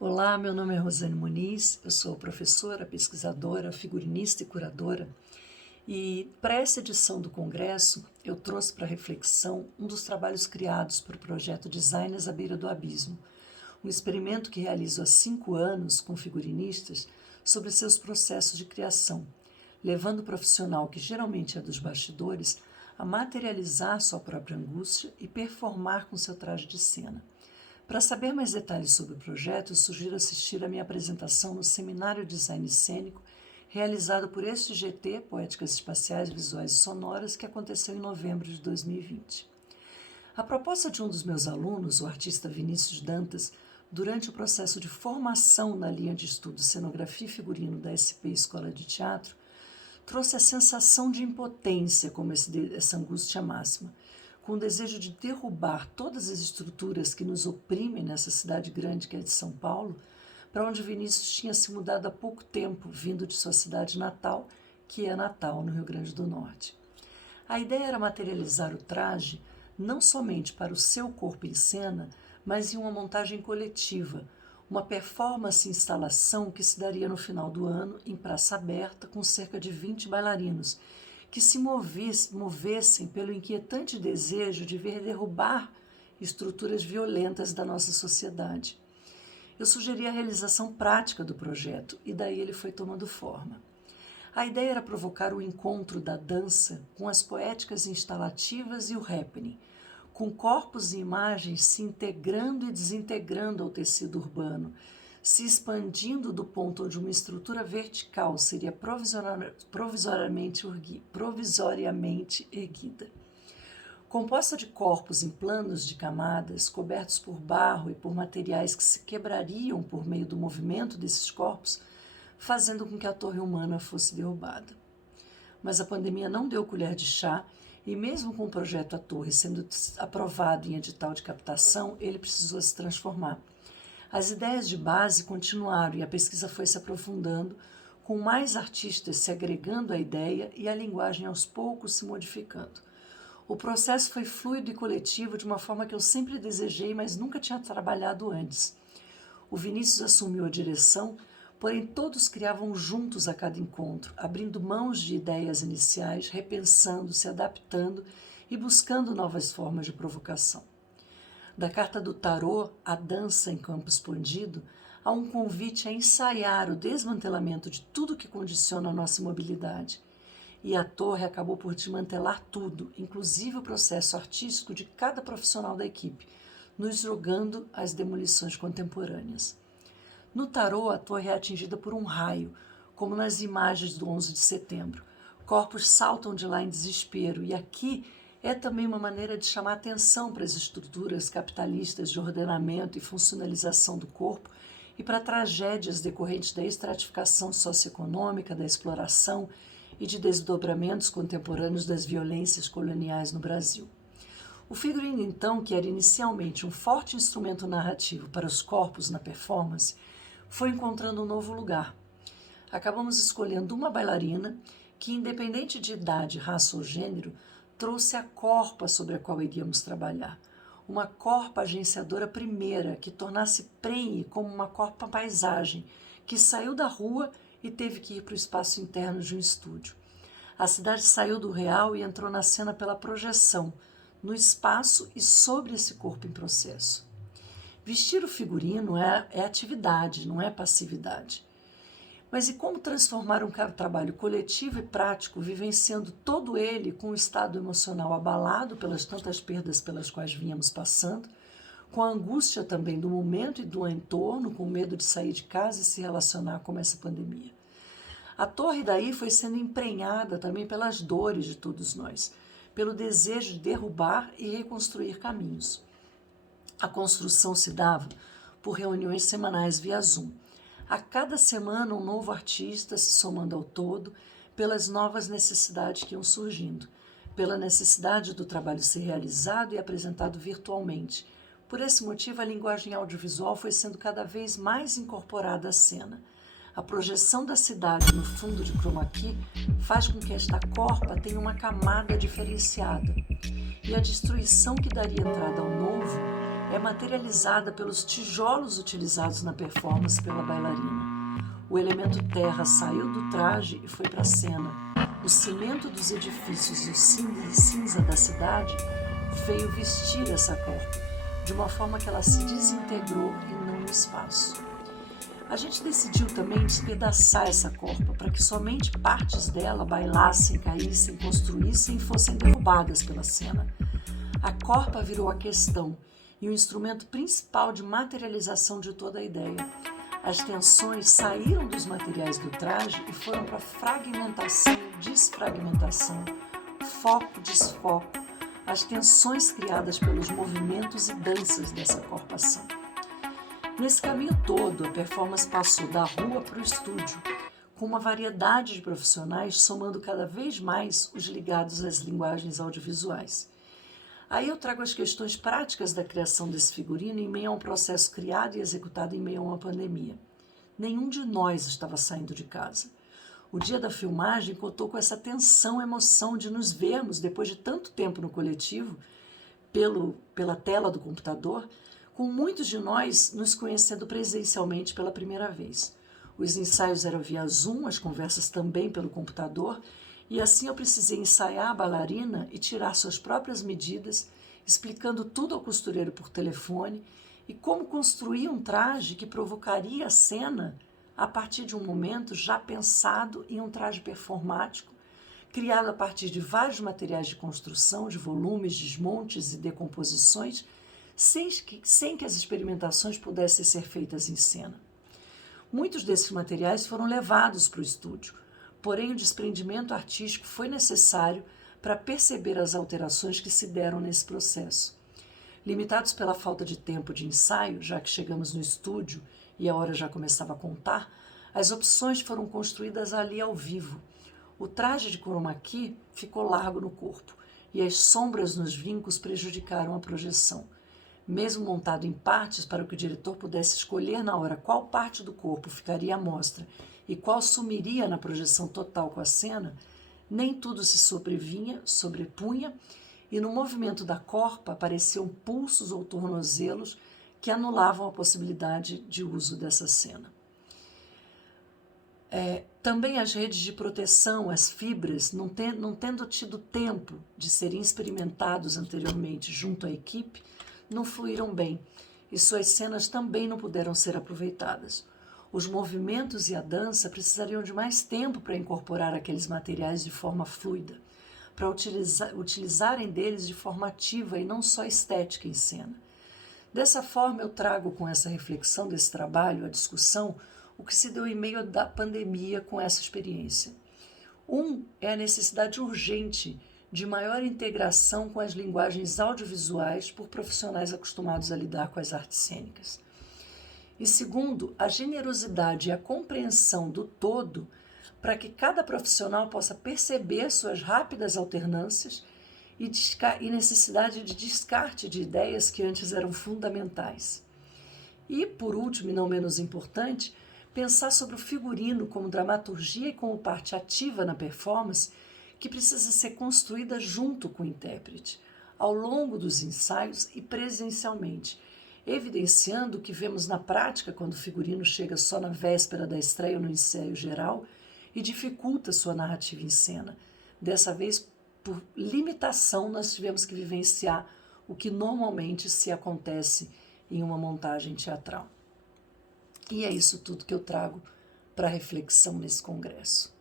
Olá, meu nome é Rosane Muniz, eu sou professora, pesquisadora, figurinista e curadora. E para essa edição do Congresso, eu trouxe para reflexão um dos trabalhos criados para o projeto Designers à Beira do Abismo, um experimento que realizo há 5 anos com figurinistas sobre seus processos de criação, levando o profissional, que geralmente é dos bastidores, a materializar sua própria angústia e performar com seu traje de cena. Para saber mais detalhes sobre o projeto, eu sugiro assistir a minha apresentação no Seminário Design Cênico, realizado por este GT, Poéticas Espaciais, Visuais e Sonoras, que aconteceu em novembro de 2020. A proposta de um dos meus alunos, o artista Vinícius Dantas, durante o processo de formação na linha de estudo Cenografia e Figurino da SP Escola de Teatro, trouxe a sensação de impotência como essa angústia máxima, com o desejo de derrubar todas as estruturas que nos oprimem nessa cidade grande que é de São Paulo, para onde Vinícius tinha se mudado há pouco tempo, vindo de sua cidade natal, que é Natal, no Rio Grande do Norte. A ideia era materializar o traje não somente para o seu corpo em cena, mas em uma montagem coletiva, uma performance-instalação que se daria no final do ano em praça aberta com cerca de 20 bailarinos, que se movessem pelo inquietante desejo de ver derrubar estruturas violentas da nossa sociedade. Eu sugeri a realização prática do projeto e daí ele foi tomando forma. A ideia era provocar o encontro da dança com as poéticas instalativas e o happening, com corpos e imagens se integrando e desintegrando ao tecido urbano, se expandindo do ponto onde uma estrutura vertical seria provisoriamente erguida. Composta de corpos em planos de camadas, cobertos por barro e por materiais que se quebrariam por meio do movimento desses corpos, fazendo com que a torre humana fosse derrubada. Mas a pandemia não deu colher de chá, e mesmo com o projeto A Torre sendo aprovado em edital de captação, ele precisou se transformar. As ideias de base continuaram e a pesquisa foi se aprofundando, com mais artistas se agregando à ideia e a linguagem aos poucos se modificando. O processo foi fluido e coletivo de uma forma que eu sempre desejei, mas nunca tinha trabalhado antes. O Vinícius assumiu a direção, porém todos criavam juntos a cada encontro, abrindo mãos de ideias iniciais, repensando, se adaptando e buscando novas formas de provocação. Da carta do tarô à dança em campo expandido, há um convite a ensaiar o desmantelamento de tudo que condiciona a nossa mobilidade. E a torre acabou por desmantelar tudo, inclusive o processo artístico de cada profissional da equipe, nos jogando às demolições contemporâneas. No tarô, a torre é atingida por um raio, como nas imagens do 11 de setembro. Corpos saltam de lá em desespero, e aqui é também uma maneira de chamar atenção para as estruturas capitalistas de ordenamento e funcionalização do corpo e para tragédias decorrentes da estratificação socioeconômica, da exploração e de desdobramentos contemporâneos das violências coloniais no Brasil. O figurino, então, que era inicialmente um forte instrumento narrativo para os corpos na performance, foi encontrando um novo lugar. Acabamos escolhendo uma bailarina que, independente de idade, raça ou gênero, trouxe a corpa sobre a qual iríamos trabalhar. Uma corpa agenciadora primeira, que tornasse prenhe como uma corpa paisagem, que saiu da rua e teve que ir para o espaço interno de um estúdio. A cidade saiu do real e entrou na cena pela projeção, no espaço e sobre esse corpo em processo. Vestir o figurino é atividade, não é passividade. Mas e como transformar um trabalho coletivo e prático, vivenciando todo ele com o estado emocional abalado pelas tantas perdas pelas quais vínhamos passando, com a angústia também do momento e do entorno, com medo de sair de casa e se relacionar com essa pandemia? A torre daí foi sendo emprenhada também pelas dores de todos nós, pelo desejo de derrubar e reconstruir caminhos. A construção se dava por reuniões semanais via Zoom. A cada semana um novo artista se somando ao todo, pelas novas necessidades que iam surgindo, pela necessidade do trabalho ser realizado e apresentado virtualmente. Por esse motivo, a linguagem audiovisual foi sendo cada vez mais incorporada à cena. A projeção da cidade no fundo de chroma key faz com que esta corpa tenha uma camada diferenciada. E a destruição que daria entrada ao novo é materializada pelos tijolos utilizados na performance pela bailarina. O elemento terra saiu do traje e foi para a cena. O cimento dos edifícios e o cinza da cidade veio vestir essa corpo, de uma forma que ela se desintegrou e não no espaço. A gente decidiu também despedaçar essa corpa para que somente partes dela bailassem, caíssem, construíssem e fossem derrubadas pela cena. A corpa virou a questão e o instrumento principal de materialização de toda a ideia. As tensões saíram dos materiais do traje e foram para fragmentação, desfragmentação, foco, desfoco, as tensões criadas pelos movimentos e danças dessa corpação. Nesse caminho todo, a performance passou da rua para o estúdio, com uma variedade de profissionais somando cada vez mais os ligados às linguagens audiovisuais. Aí eu trago as questões práticas da criação desse figurino em meio a um processo criado e executado em meio a uma pandemia. Nenhum de nós estava saindo de casa. O dia da filmagem contou com essa tensão, emoção de nos vermos, depois de tanto tempo no coletivo, pela tela do computador, com muitos de nós nos conhecendo presencialmente pela primeira vez. Os ensaios eram via Zoom, as conversas também pelo computador, e assim eu precisei ensaiar a bailarina e tirar suas próprias medidas, explicando tudo ao costureiro por telefone e como construir um traje que provocaria a cena a partir de um momento já pensado em um traje performático, criado a partir de vários materiais de construção, de volumes, desmontes e decomposições, sem que as experimentações pudessem ser feitas em cena. Muitos desses materiais foram levados para o estúdio, porém o desprendimento artístico foi necessário para perceber as alterações que se deram nesse processo. Limitados pela falta de tempo de ensaio, já que chegamos no estúdio e a hora já começava a contar, as opções foram construídas ali ao vivo. O traje de chroma key ficou largo no corpo e as sombras nos vincos prejudicaram a projeção. Mesmo montado em partes para que o diretor pudesse escolher na hora qual parte do corpo ficaria à mostra e qual sumiria na projeção total com a cena, nem tudo se sobrepunha, e no movimento da corpa apareciam pulsos ou tornozelos que anulavam a possibilidade de uso dessa cena. Também as redes de proteção, as fibras, não tendo tido tempo de serem experimentados anteriormente junto à equipe, não fluíram bem e suas cenas também não puderam ser aproveitadas. Os movimentos e a dança precisariam de mais tempo para incorporar aqueles materiais de forma fluida, para utilizarem deles de forma ativa e não só estética em cena. Dessa forma, eu trago com essa reflexão desse trabalho, a discussão, o que se deu em meio da pandemia com essa experiência. É a necessidade urgente de maior integração com as linguagens audiovisuais por profissionais acostumados a lidar com as artes cênicas. E segundo, a generosidade e a compreensão do todo para que cada profissional possa perceber suas rápidas alternâncias e necessidade de descarte de ideias que antes eram fundamentais. E, por último e não menos importante, pensar sobre o figurino como dramaturgia e como parte ativa na performance que precisa ser construída junto com o intérprete, ao longo dos ensaios e presencialmente, evidenciando o que vemos na prática quando o figurino chega só na véspera da estreia ou no ensaio geral e dificulta sua narrativa em cena. Dessa vez, por limitação, nós tivemos que vivenciar o que normalmente se acontece em uma montagem teatral. E é isso tudo que eu trago para reflexão nesse congresso.